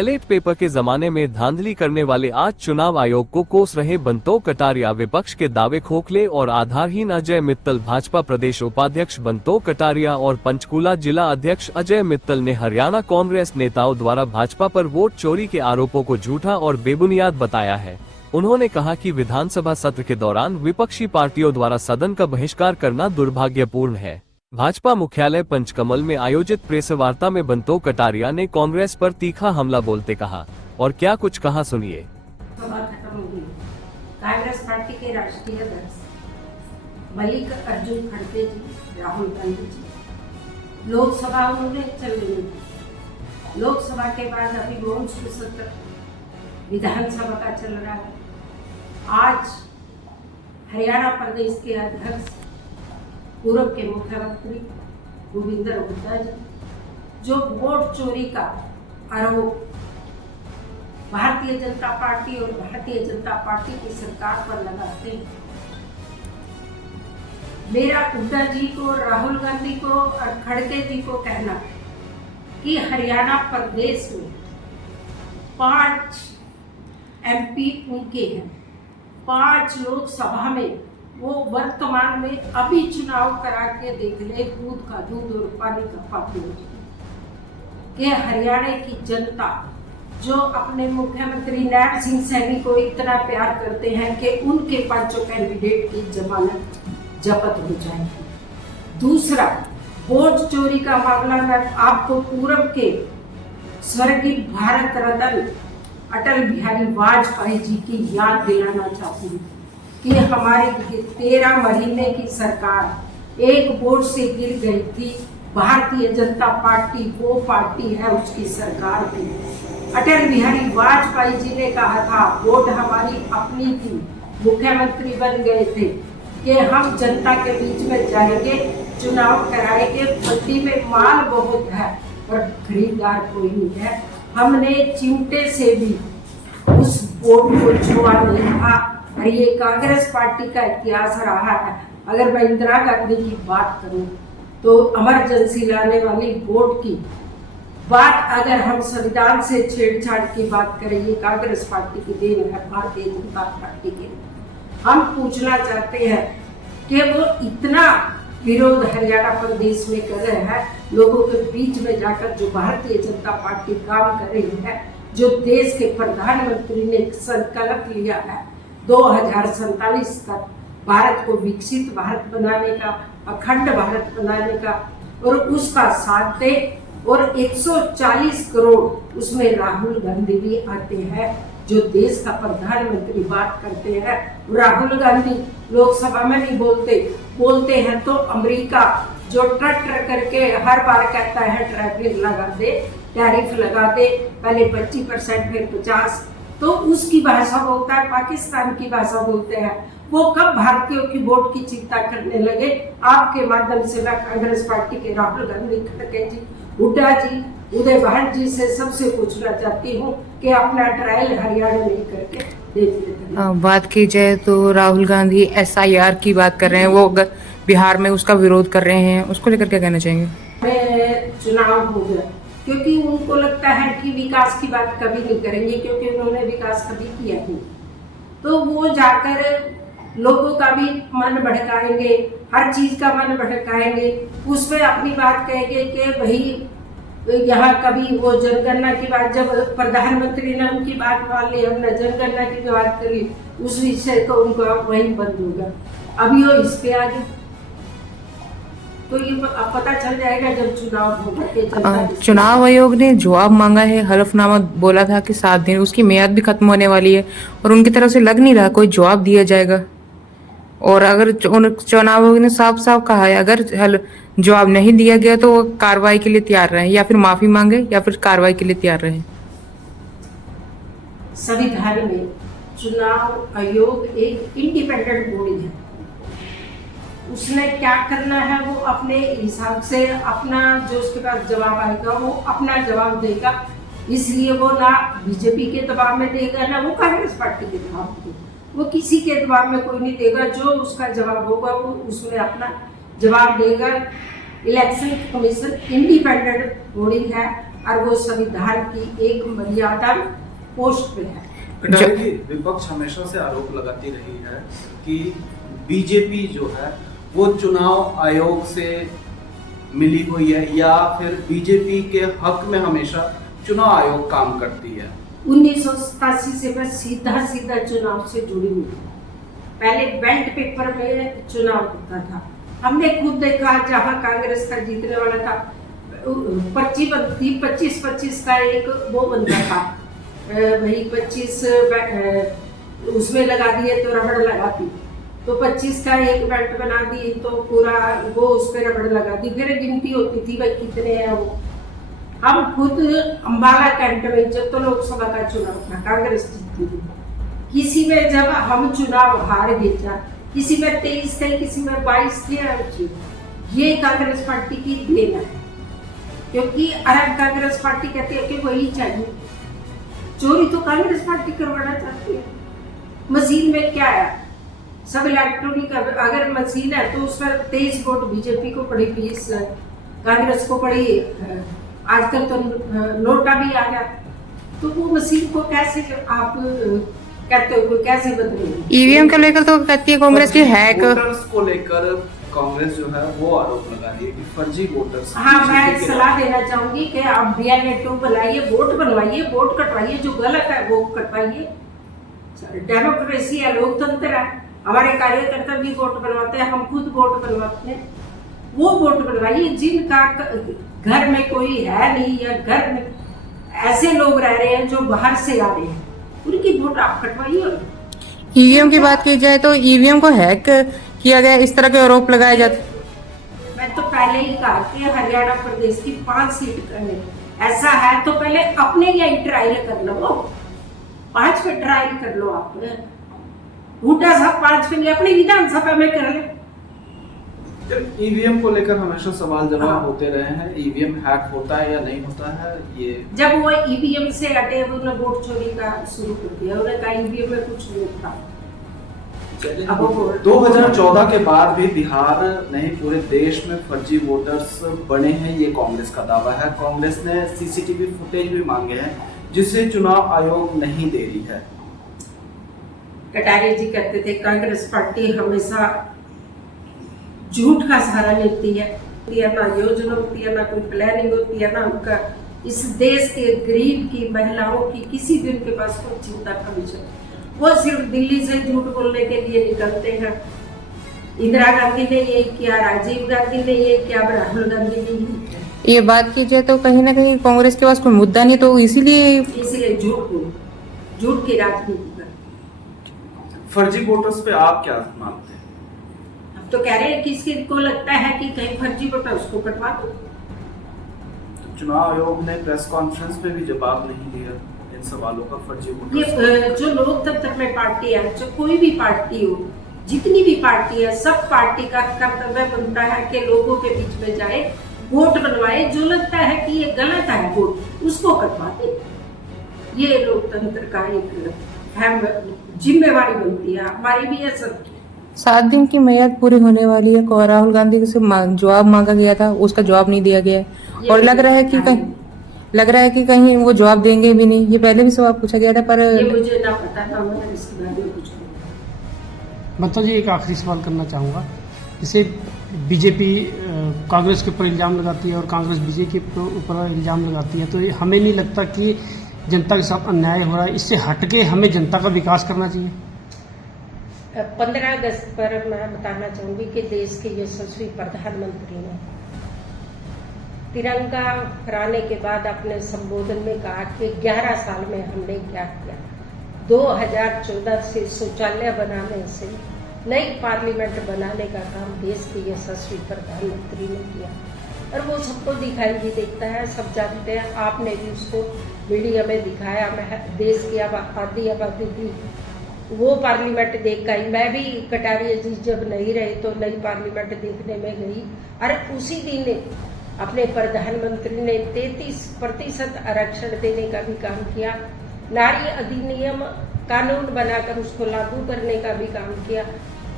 Ballot paper के जमाने में धांधली करने वाले आज चुनाव आयोग को कोस रहे बंतो कटारिया विपक्ष के दावे खोखले और आधारहीन। अजय मित्तल भाजपा प्रदेश उपाध्यक्ष बंतो कटारिया और पंचकूला जिला अध्यक्ष अजय मित्तल ने हरियाणा कांग्रेस नेताओं द्वारा भाजपा पर वोट चोरी के आरोपों को झूठा और बेबुनियाद बताया है। उन्होंने कहा कि विधानसभा सत्र के दौरान विपक्षी पार्टियों द्वारा सदन का बहिष्कार करना दुर्भाग्यपूर्ण है। भाजपा मुख्यालय पंचकमल में आयोजित प्रेस वार्ता में बंतो कटारिया ने कांग्रेस पर तीखा हमला बोलते कहा, और क्या कुछ कहा सुनिए। कांग्रेस पार्टी के राष्ट्रीय अध्यक्ष मल्लिकार्जुन खड़गे जी, राहुल गांधी जी लोकसभा उन्होंने चल रही थी। लोकसभा के बाद अभी मॉनसून सत्र विधानसभा का चल रहा है। आज हरियाणा प्रदेश के अध्यक्ष पूर्व के मुख्यमंत्री भूपेंद्र हुड्डा जी जो वोट चोरी का आरोप भारतीय जनता पार्टी और भारतीय जनता पार्टी की सरकार पर लगाते हैं। मेरा हुड्डा जी को, राहुल गांधी को और खड़गे जी को कहना कि हरियाणा प्रदेश में 5 MP उनके हैं, 5 लोकसभा में वो वर्तमान में अभी चुनाव करा के देख ले, दूध का दूध और पानी का पानी हो जाए कि हरियाणा की जनता जो अपने मुख्यमंत्री नैब सिंह सैनी को इतना प्यार करते हैं कि उनके 5 कैंडिडेट की जमानत जब्त हो जाएगी। दूसरा, वोट चोरी का मामला में आपको पूर्व के स्वर्गीय भारत रत्न अटल बिहारी वाजपेयी जी की याद दिलाना चाहती हूँ कि हमारी 13 महीने की सरकार एक वोट से गिर गई थी। भारतीय जनता पार्टी वो पार्टी है, उसकी सरकार थी। अटल बिहारी वाजपेयी जी ने कहा था वोट हमारी अपनी थी, मुख्यमंत्री बन गए थे कि हम जनता के बीच में जाएंगे, चुनाव कराएंगे, मंडी में माल बहुत है और खरीदार कोई नहीं है। हमने चिमटे से भी उस वोट को छुआ नहीं था। और ये कांग्रेस पार्टी का इतिहास रहा है। अगर मैं इंदिरा गांधी की बात करूं तो इमरजेंसी लाने वाली वोट की बात, अगर हम संविधान से छेड़छाड़ की बात करें, ये कांग्रेस पार्टी की देन है, भारतीय जनता पार्टी की। हम पूछना चाहते हैं कि वो इतना विरोध हरियाणा प्रदेश में कर रहे हैं, लोगों के बीच में जाकर जो भारतीय जनता पार्टी काम कर रही है, जो देश के प्रधानमंत्री ने संकल्प लिया है 2047 तक भारत को विकसित भारत बनाने का, अखंड भारत बनाने का, और उसका साथ दे। और 140 करोड़ उसमें राहुल गांधी भी आते हैं जो देश का प्रधानमंत्री बात करते हैं। राहुल गांधी लोकसभा में नहीं बोलते हैं तो अमेरिका जो ट्रक करके हर बार कहता है ट्रैफिक लगा दे, टैरिफ लगा दे, पहले 25% फिर 50%, तो उसकी भाषा बोलता है, पाकिस्तान की भाषा बोलते हैं। वो कब भारतीयों की वोट की चिंता करने लगे? आपके माध्यम से मैं कांग्रेस पार्टी के राहुल गांधी, खड़गे जी, हुड्डा जी, उदय भाट जी से सबसे पूछना चाहती हूँ कि अपना ट्रायल हरियाणा में करके देख लेते। बात की जाए तो राहुल गांधी SIR की बात कर रहे हैं, वो बिहार में उसका विरोध कर रहे हैं, उसको लेकर क्या कहना चाहेंगे? चुनाव हो गया क्योंकि उनको लगता है कि विकास की बात कभी नहीं करेंगे, क्योंकि उन्होंने विकास कभी किया नहीं, तो वो जाकर लोगों का भी मन भड़काएंगे, हर चीज का मन भड़काएंगे, उसमें अपनी बात कहेंगे कि भाई यहाँ कभी वो जनगणना की बात, जब प्रधानमंत्री ने उनकी बात मान ली, हमने जनगणना की बात करी, उस विषय को उनका वहीं बंद होगा। अभी वो इस पे आगे तो ये पता चल जाएगा जब चुनाव होगा। चुनाव आयोग ने जवाब मांगा है, हलफनामा बोला था कि 7 दिन, उसकी मियाद भी खत्म होने वाली है और उनकी तरफ से लग नहीं रहा कोई जवाब दिया जाएगा। और अगर चुनाव आयोग ने साफ साफ कहा है अगर जवाब नहीं दिया गया तो वो कार्रवाई के लिए तैयार रहे, या फिर माफी मांगे या फिर कार्रवाई के लिए तैयार रहे। संविधान में चुनाव आयोग एक इंडिपेंडेंट बॉडी है, उसने क्या करना है वो अपने हिसाब से अपना जो उसके पास जवाब आएगा वो अपना जवाब देगा। इसलिए वो ना बीजेपी के दबाव में देगा ना वो कांग्रेस पार्टी के दबाव में देगा, वो किसी के दबाव में कोई नहीं देगा। जो उसका जवाब होगा वो उसमें अपना जवाब देगा। इलेक्शन कमीशन इंडिपेंडेंट बॉडी है, और वो संविधान की एक मर्यादा पोस्ट पे है। कटारिया जी, विपक्ष हमेशा से आरोप लगाती रही है कि बीजेपी जो है वो चुनाव आयोग से मिली हुई है या फिर बीजेपी के हक में हमेशा चुनाव आयोग काम करती है। 1987 से मैं सीधा चुनाव से जुड़ी हुई हूँ। पहले बेल्ट पेपर में चुनाव होता था, हमने खुद देखा जहां कांग्रेस का जीतने वाला था, पर्ची बनती 25-25 का एक वो बनता था, वही 25 उसमें लगा दिए तो रबड़ लगाती, तो 25 का एक बेल्ट बना दी तो पूरा वो उस पर रबड़ लगा दी, फिर गिनती होती थी भाई कितने हैं वो। हम खुद अम्बाला कैंट में जब तो लोकसभा का चुनाव था कांग्रेस जीती थी, किसी में जब हम चुनाव हार गए, किसी में 23 थे, किसी में 22 थे, ये कांग्रेस पार्टी की देन है, क्योंकि अरब कांग्रेस पार्टी कहती है कि वही चाहिए। चोरी तो कांग्रेस पार्टी करवाना चाहती है। मशीन में क्या है, सब इलेक्ट्रॉनिक, अगर मशीन है तो उसमें 23 वोट बीजेपी को पड़ी, 20 कांग्रेस को पड़ी। आजकल तो नोटा भी आ गया, तो वो मशीन को कैसे आप कहते हो कैसे बदलेंगे? ईवीएम को लेकर तो कहती है कांग्रेस की हैक, वोटर्स को लेकर कांग्रेस जो है वो आरोप लगा रही है कि फर्जी वोटर्स। हाँ, मैं एक सलाह देना चाहूंगी कि आप BLA2 बनाइए, वोट बनवाइए, वोट कटवाइए, जो गलत है वो कटवाइए। डेमोक्रेसी है, लोकतंत्र है, हमारे कार्यकर्ता भी वोट बनवाते हैं, हम खुद वोट बनवाते हैं। वो वोट बनवाइए जिनका घर में कोई है नहीं, या घर में ऐसे लोग रह रहे हैं जो बाहर से आ रहे हैं, उनकी वोट आप कटवाइए। ईवीएम की बात की जाए तो ईवीएम को हैक किया गया, इस तरह के आरोप लगाए जाते। मैं तो पहले ही कहा कि हरियाणा प्रदेश की 5 सीट करने, ऐसा है तो पहले अपने यहाँ ट्रायल कर लो, 5 पे ट्रायल कर लो। आप बूटा साहब 5 पे अपनी विधानसभा में कर ले। ईवीएम को लेकर हमेशा सवाल जवाब होते रहे हैं, ईवीएम हैक होता है या नहीं होता है। ये जब वो ईवीएम से हटे, उन्होंने वोट चोरी का शुरू कर दिया, उन्होंने कहा ईवीएम में कुछ नहीं था। 2014 के बाद भी बिहार नहीं पूरे देश में फर्जी वोटर्स बने हैं, ये कांग्रेस का दावा है। कांग्रेस ने सीसीटीवी फुटेज भी मांगे हैं जिसे चुनाव आयोग नहीं दे रही है। कटारिया जी कहते थे कांग्रेस पार्टी हमेशा झूठ का सहारा लेती है, ना योजना होती है, ना कोई प्लानिंग होती है, ना उनका इस देश के गरीब की, महिलाओं की किसी भी उनके पास कोई चिंता का विषय। वो सिर्फ दिल्ली से झूठ बोलने के लिए निकलते हैं। इंदिरा गांधी ने यही किया, राजीव गांधी ने यही किया, राहुल गांधी ने यही किया। ये बात की जाए तो कहीं ना कहीं कांग्रेस के पास कोई मुद्दा नहीं, तो इसीलिए झूठ की राजनीति कर। फर्जी वोटर्स पे आप क्या मानते हैं? अब तो कह रहे हैं किसी को लगता है कि कहीं फर्जी वोटर उसको कटवा दो। चुनाव आयोग ने प्रेस कॉन्फ्रेंस पे भी जवाब नहीं दिया इन सवालों का। फर्जी वोटर, ये जो लोकतंत्र में पार्टी है, जो कोई भी पार्टी हो, जितनी भी पार्टी है, सब पार्टी का कर्तव्य बनता है कि लोगों के बीच में जाए, वोट बनवाए, जो लगता है कि ये गलत है वोट उसको कटवा दे। ये लोकतंत्र का एक जिम्मेवारी बनती है, हमारी भी है सब। 7 दिन की मियाद पूरी होने वाली है, राहुल गांधी से जवाब मांगा गया था, उसका जवाब नहीं दिया गया है, और लग रहा है कि कहीं वो जवाब देंगे भी नहीं। ये पहले भी सवाल पूछा गया था, पर ये मुझे ना पता था, मैं इसके बारे में कुछ नहीं। मतलब जी एक आखिरी सवाल करना चाहूँगा, जैसे बीजेपी कांग्रेस के ऊपर इल्ज़ाम लगाती है और कांग्रेस बीजेपी के ऊपर इल्ज़ाम लगाती है, तो हमें नहीं लगता कि जनता के साथ अन्याय हो रहा है? इससे हटके हमें जनता का विकास करना चाहिए। 15 अगस्त पर मैं बताना चाहूंगी कि देश के यशस्वी प्रधानमंत्री ने तिरंगा फहराने के बाद अपने संबोधन में कहा कि 11 साल में हमने क्या किया। 2014 से शौचालय बनाने से नई पार्लियामेंट बनाने का काम देश के यशस्वी प्रधानमंत्री ने किया, और वो सबको दिखाई भी देता है, सब जानते हैं। आपने भी उसको मीडिया में दिखाया। देश की आधी आबादी थी, वो पार्लियामेंट देख गई। मैं भी कटारिया जी जब नहीं रहे तो नई पार्लियामेंट देखने में गई, और उसी दिन अपने प्रधानमंत्री ने 33% आरक्षण देने का भी काम किया। नारी अधिनियम कानून बनाकर उसको लागू करने का भी काम किया।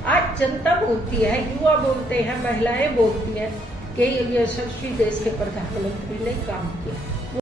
आज जनता बोलती है, युवा बोलते हैं, महिलाएं बोलती हैं कि यशस्वी देश के प्रधानमंत्री ने काम किया।